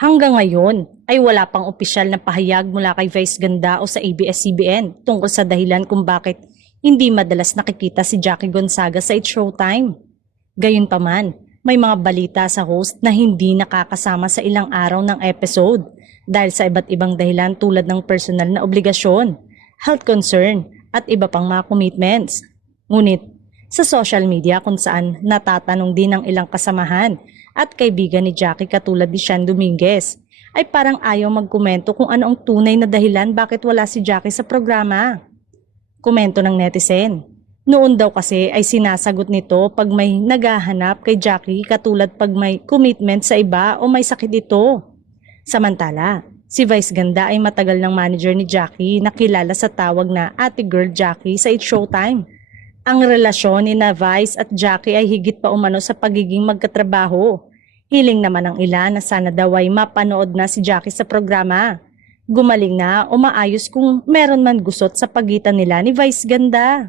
Hanggang ngayon ay wala pang opisyal na pahayag mula kay Vice Ganda o sa ABS-CBN tungkol sa dahilan kung bakit hindi madalas nakikita si Jackie Gonzaga sa It's Showtime. Gayunpaman, may mga balita sa host na hindi nakakasama sa ilang araw ng episode dahil sa iba't ibang dahilan tulad ng personal na obligasyon, health concern at iba pang mga commitments. Ngunit sa social media kung saan natatanong din ng ilang kasamahan at kaibigan ni Jackie katulad ni Sean Dominguez, ay parang ayaw magkomento kung ano ang tunay na dahilan bakit wala si Jackie sa programa. Komento ng netizen. Noon daw kasi ay sinasagot nito pag may naghahanap kay Jackie katulad pag may commitment sa iba o may sakit ito. Samantala, si Vice Ganda ay matagal ng manager ni Jackie na kilala sa tawag na Ate Girl Jackie sa It's Showtime. Ang relasyon ni na Vice at Jackie ay higit pa umano sa pagiging magkatrabaho. Hiling naman ng ilan na sana daw ay mapanood na si Jackie sa programa. Gumaling na o maayos kung meron man gusot sa pagitan nila ni Vice Ganda.